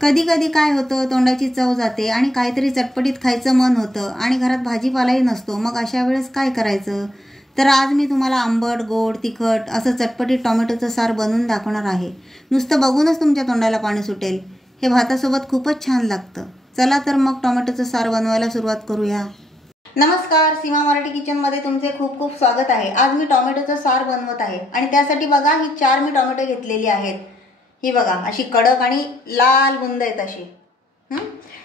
कधी कधी काय होतं, तोंडाची चव जाते आणि काहीतरी चटपटीत खायचं मन होतं आणि घरात भाजीपालाही नसतो. मग अशा वेळेस काय करायचं? तर आज मी तुम्हाला आंबट, गोड, तिखट असं चटपटीत टोमॅटोचं सार बनवून दाखवणार आहे. नुसतं बघूनच तुमच्या तोंडाला पाणी सुटेल. हे भातासोबत खूपच छान लागतं. चला तर मग टोमॅटोचं सार बनवायला सुरुवात करूया. नमस्कार, सीमा मराठी किचनमध्ये तुमचे खूप खूप स्वागत आहे. आज मी टोमॅटोचं सार बनवत आहे आणि त्यासाठी बघा ही 4 मी टोमॅटो घेतलेली आहेत. ही बघा अशी कडक आणि लाल बुंद आहेत अशी.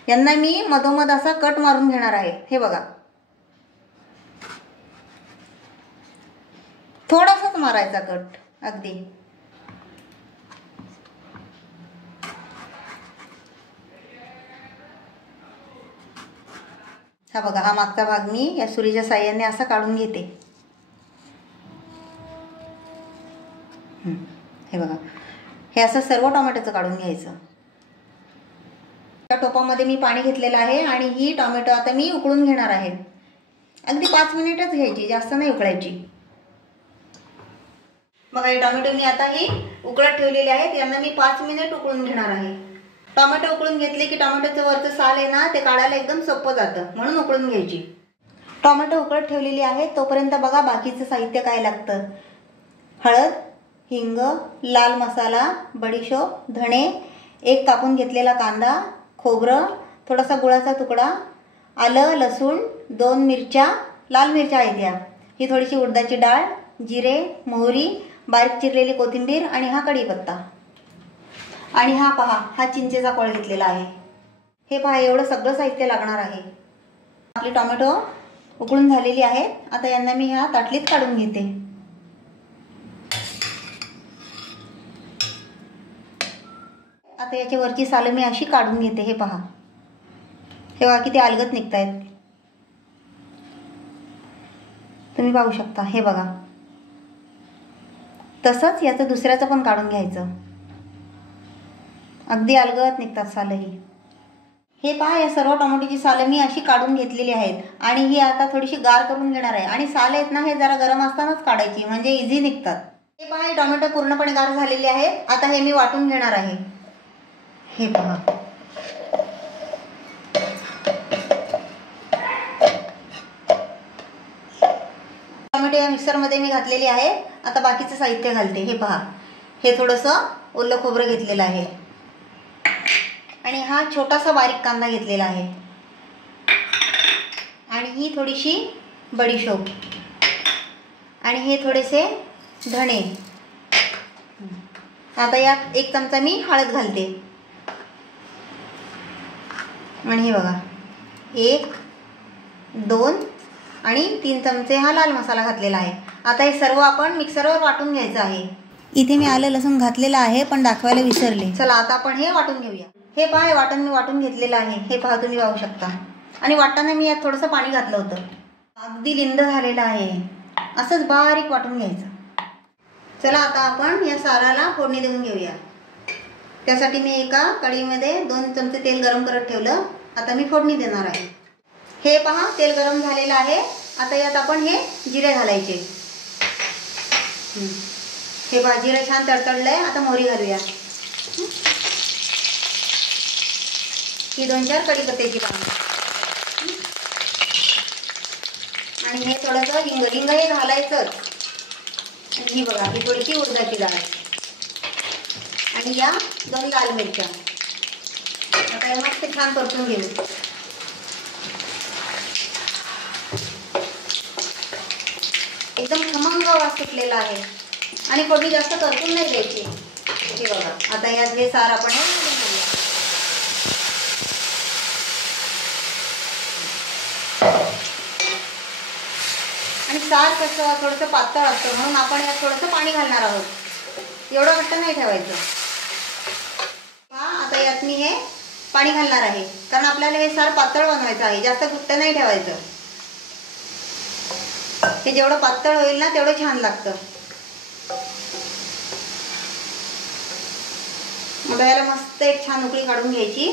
यांना मी मधोमध असा कट मारून घेणार आहे. हे बघा, थोडासाच मारायचा कट, अगदी. हा बघा, हा मागचा भाग मी या सुरीच्या साहाय्याने असा काढून घेते. हे बघा, हे असं सर्व टोमॅटोचं काढून घ्यायचं. त्या टोपामध्ये मी पाणी घेतलेलं आहे आणि ही टोमॅटो आता मी उकळून घेणार आहे. अगदी 5 मिनिटच घ्यायची, जास्त नाही उकळायची. बघा, हे टोमॅटो मी आता ही उकळत ठेवलेले आहेत. यांना मी 5 मिनिट उकळून घेणार आहे. टोमॅटो उकळून घेतले की टोमॅटोचं वरचं साल आहे ना, ते काढायला एकदम सोपं जातं, म्हणून उकळून घ्यायची. टोमॅटो उकळत ठेवलेली आहे. तोपर्यंत बघा बाकीचं साहित्य काय लागतं. हळद, हिंग, लाल मसाला, बडीशोप, धणे, एक कापून घेतलेला कांदा, खोबरं, थोडासा गुळाचा तुकडा, आलं, लसूण, 2 मिरच्या, लाल मिरच्या आहेत या, ही थोडीशी उडदाची डाळ, जिरे, मोहरी, बारीक चिरलेली कोथिंबीर आणि हा कढीपत्ता. आणि हा पहा, हा चिंचेचा कोळ घेतलेला आहे. हे पहा, एवढं सगळं साहित्य लागणार आहे. आपली टोमॅटो उकळून झालेली आहे. आता यांना मी ह्या ताटलीत काढून घेते. आता याची वरची सालं मी अशी काढून घेते. हे पहा, हे बघा किती अलगद निघतायत, तुम्ही पाहू शकता. हे बघा, तसंच याचं दुसऱ्याचं पण काढून घ्यायचं. अगदी अलगद निघतात सालही. हे पहा, या सर्व टोमॅटोची सालं मी अशी काढून घेतलेली आहेत आणि ही आता थोडीशी गार करून घेणार आहे. आणि साल आहेत ना, हे जरा गरम असतानाच काढायची, म्हणजे इझी निघतात. हे पहा, हे टोमॅटो पूर्णपणे गार झालेले आहेत. आता हे मी वाटून घेणार आहे. हे पहा, टोमॅटो या मिक्सरमध्ये मी घातलेली आहे. आता बाकीचं साहित्य घालते. हे पहा, हे थोडंसं ओलं खोबरं घेतलेलं आहे आणि हा छोटासा बारीक कांदा घेतलेला आहे आणि ही थोडीशी बडीशोप आणि हे थोडेसे धणे. आता यात 1 चमचा मी हळद घालते आणि हे बघा 1, 2 आणि 3 चमचे हा लाल मसाला घातलेला आहे. आता हे सर्व आपण मिक्सरवर वाटून घ्यायचं आहे. इथे मी आलं लसूण घातलेलं आहे, पण दाखवायला विसरले. चला आता आपण हे वाटून घेऊया. हे पहा, हे वाटण मी वाटून घेतलेलं आहे. हे पहा, तुम्ही पाहू शकता. आणि वाटताना मी यात थोडंसं पाणी घातलं होतं. अगदी लिंद झालेलं आहे. असंच बारीक वाटून घ्यायचं. चला आता आपण या साराला फोडणी देऊन घेऊया. त्यासाठी मी एका कढईमध्ये 2 चमचे तेल गरम करत ठेवलं. आता मी फोडणी देणार आहे. हे पहा, तेल गरम झालेलं आहे. आता यात आपण हे जिरे घालायचे. हे पहा, जिरे छान तडतडलंय. आता मोहरी घालूया. ही 2-4 कढीपत्त्याची पानं आणि हे थोडंसं हिंग. हिंग हे घालायचंच. आणि ही बघा, ही थोडीशी उडदाची डाळ आणि या 2 लाल मिरच्या. आता हे मस्त छान परतून घेऊ. एकदम खमंग वास सुटलेला आहे आणि फोडणी जास्त परतून नाही द्यायची. हे बघा, आता यात हे सार आपण आणि सार कसं थोडंसं पातळ असतं, म्हणून आपण यात थोडंसं पाणी घालणार आहोत. एवढं घट्ट नाही ठेवायचं. आता यात मी हे पाणी घालणार आहे, कारण आपल्याला हे सार पातळ बनवायचं आहे. जास्त घट्ट नाही ठेवायचं. हे जेवढं पातळ होईल ना, तेवढं छान लागतं. आता याला मस्त एक छान उकळी काढून घ्यायची.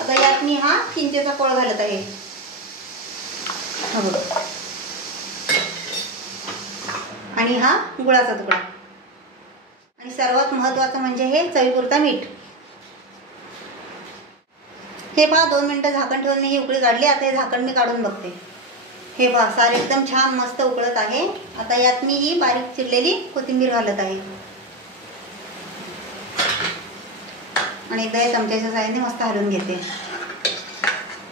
आता यात मी हा चिंचेचा कोळ घालत आहे. आणि हा गुळाचा तुकडा आणि सर्वात महत्त्वाचं म्हणजे हे चवीपुरता मीठ. हे पहा 2 मिनिटं झाकण ठेवून मी ही उकळी काढली. आता हे झाकण मी काढून बघते. हे पहा सार एकदम छान मस्त उकळत आहे. आता यात मी ही बारीक चिरलेली कोथिंबीर घालत आहे आणि एकदा हे चमच्याच्या साहाय्याने मस्त हलवून घेते.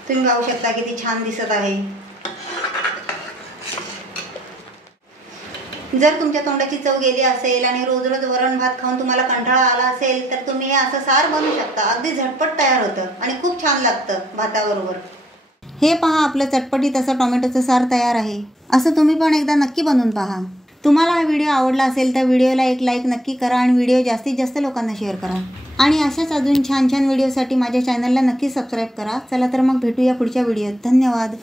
तुम्ही पाहू शकता किती छान दिसत आहे. जर तुमच्या तोंडाची चव गेली असेल आणि रोज रोज वरण भात खाऊन तुम्हाला कंटाळा आला असेल तर तुम्ही हे असं सार बनवू शकता. अगदी झटपट तयार होतं आणि खूप छान लागतं भाताबरोबर. हे पहा आपलं चटपटीत असं टोमॅटोचं सार तयार आहे. असं तुम्ही पण एकदा नक्की बनवून पहा. तुम्हाला हा व्हिडिओ आवडला असेल तर व्हिडिओला एक लाईक नक्की करा आणि व्हिडिओ जास्तीत जास्त लोकांना शेअर करा. आणि अशाच अजून छान छान व्हिडिओसाठी माझ्या चॅनलला नक्की सबस्क्राईब करा. चला तर मग भेटूया पुढच्या व्हिडिओत. धन्यवाद.